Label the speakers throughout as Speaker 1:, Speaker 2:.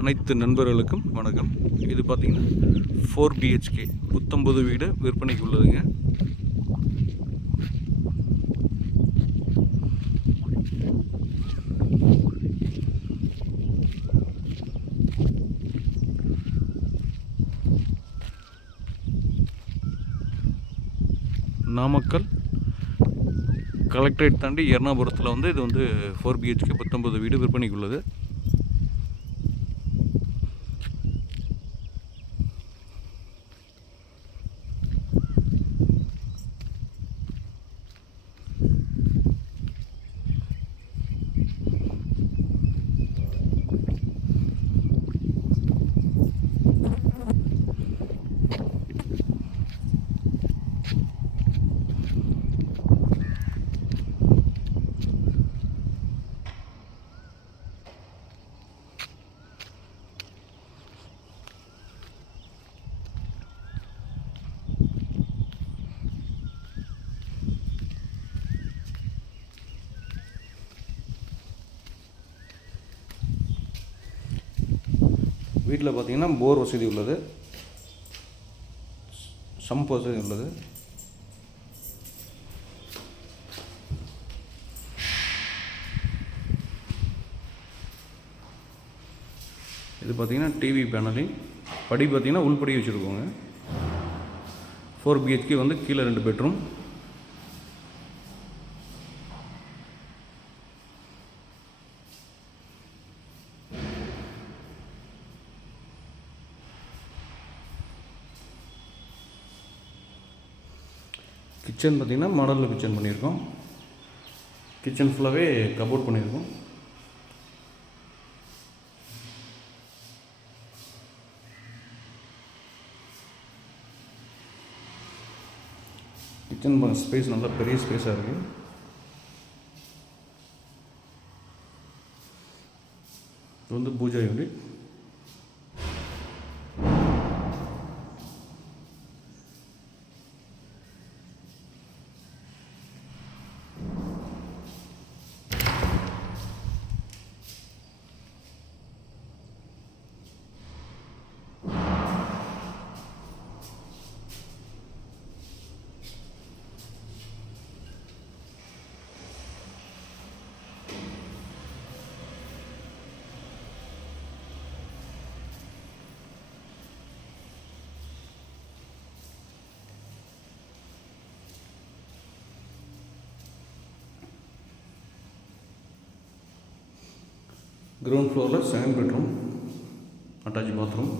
Speaker 1: அனைத்து நண்பர்களுக்கும் வணக்கம். இது பார்த்தீங்கன்னா ஃபோர் பிஹெச்கே புத்தம்பது வீடு விற்பனைக்கு உள்ளதுங்க. நாமக்கல் கலெக்டரேட் தாண்டி எர்ணாபுரத்தில் வந்து இது வந்து ஃபோர் பிஹெச்கே பத்தொம்பது வீடு விற்பனைக்கு உள்ளது. வீட்டில் பார்த்தீங்கன்னா போர் வசதி உள்ளது. சம்ப் வசதி உள்ளது. இது பார்த்தீங்கன்னா டிவி பேனலிங் படி பார்த்திங்கன்னா உள்படி வச்சுருக்கோங்க. ஃபோர் பிஹெச்கே வந்து கீழே ரெண்டு பெட்ரூம் கிச்சன் பார்த்திங்கன்னா மாடலில் கிச்சன் பண்ணியிருக்கோம். கிச்சன் ஃபுல்லாகவே கபோர்ட் பண்ணியிருக்கோம். கிச்சன் ஸ்பேஸ் நல்லா பெரிய ஸ்பேஸாக இருக்குது இது வந்து பூஜா யூனிட் கிரவுண்ட் ஃப்ளோரில் செகண்ட் பெட்ரூம் அட்டாச் பாத்ரூம்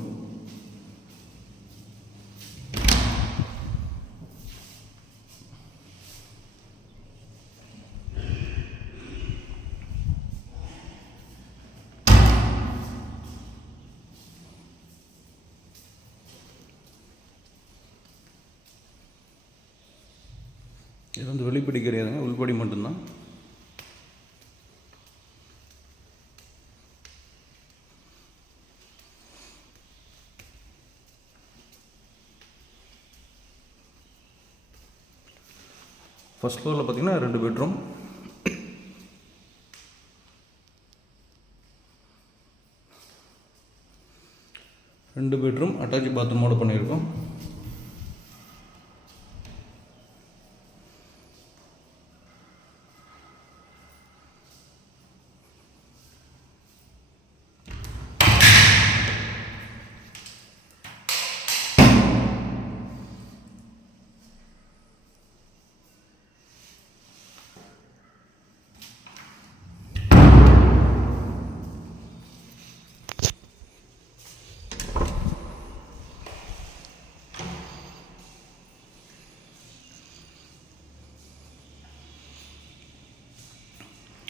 Speaker 1: இது வந்து வெளிப்படி கிடையாதுங்க உள்படி மட்டும்தான். ஃபர்ஸ்ட் ஃப்ளோரில் பார்த்தீங்கன்னா ரெண்டு பெட்ரூம் ரெண்டு பெட்ரூம் அட்டாச் பாத்ரூமோட பண்ணியிருக்கோம்.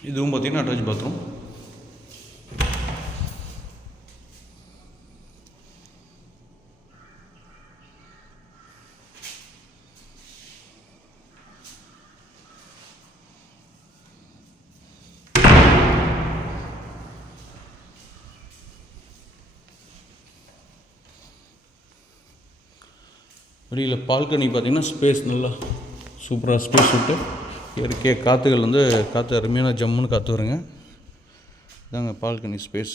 Speaker 1: இதுவும் பார்த்தீங்கன்னா அட்டாச் பாத்ரூம் வெளியில் பால்கனி பார்த்தீங்கன்னா ஸ்பேஸ் நல்லா சூப்பராக ஸ்பேஸ் விட்டு இயற்கையாக காற்றுகள் வந்து காற்று அருமையான ஜம்முன்னு காற்று வருங்க. இதாங்க பால்கனி ஸ்பேஸ்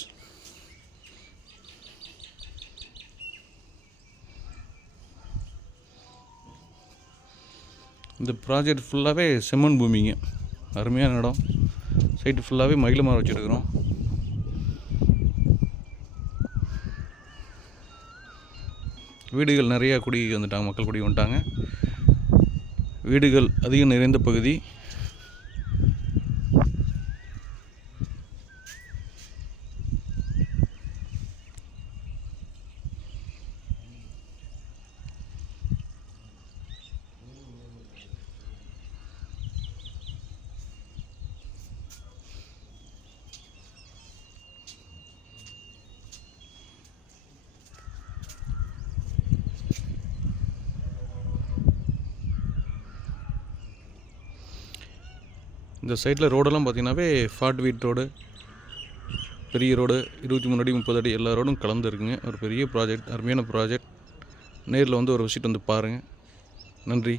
Speaker 1: இந்த ப்ராஜெக்ட் ஃபுல்லாகவே செம்மண் பூமிங்க. அருமையான இடம். சைட்டு ஃபுல்லாகவே மகிழ மரம் வச்சுருக்குறோம். வீடுகள் நிறையா குடி வந்துட்டாங்க மக்கள் குடி வந்துட்டாங்க. வீடுகள் அதிகம் நிறைந்த பகுதி இந்த சைடில் ரோடெல்லாம் பார்த்தீங்கன்னாவே ஃபாட் வீட் ரோடு பெரிய ரோடு இருபத்தி மூணு அடி முப்பது அடி எல்லா ரோடும் கலந்து இருக்குங்க. ஒரு பெரிய ப்ராஜெக்ட் அருமையான ப்ராஜெக்ட். நேரில் வந்து ஒரு விசிட் வந்து பாருங்கள் நன்றி.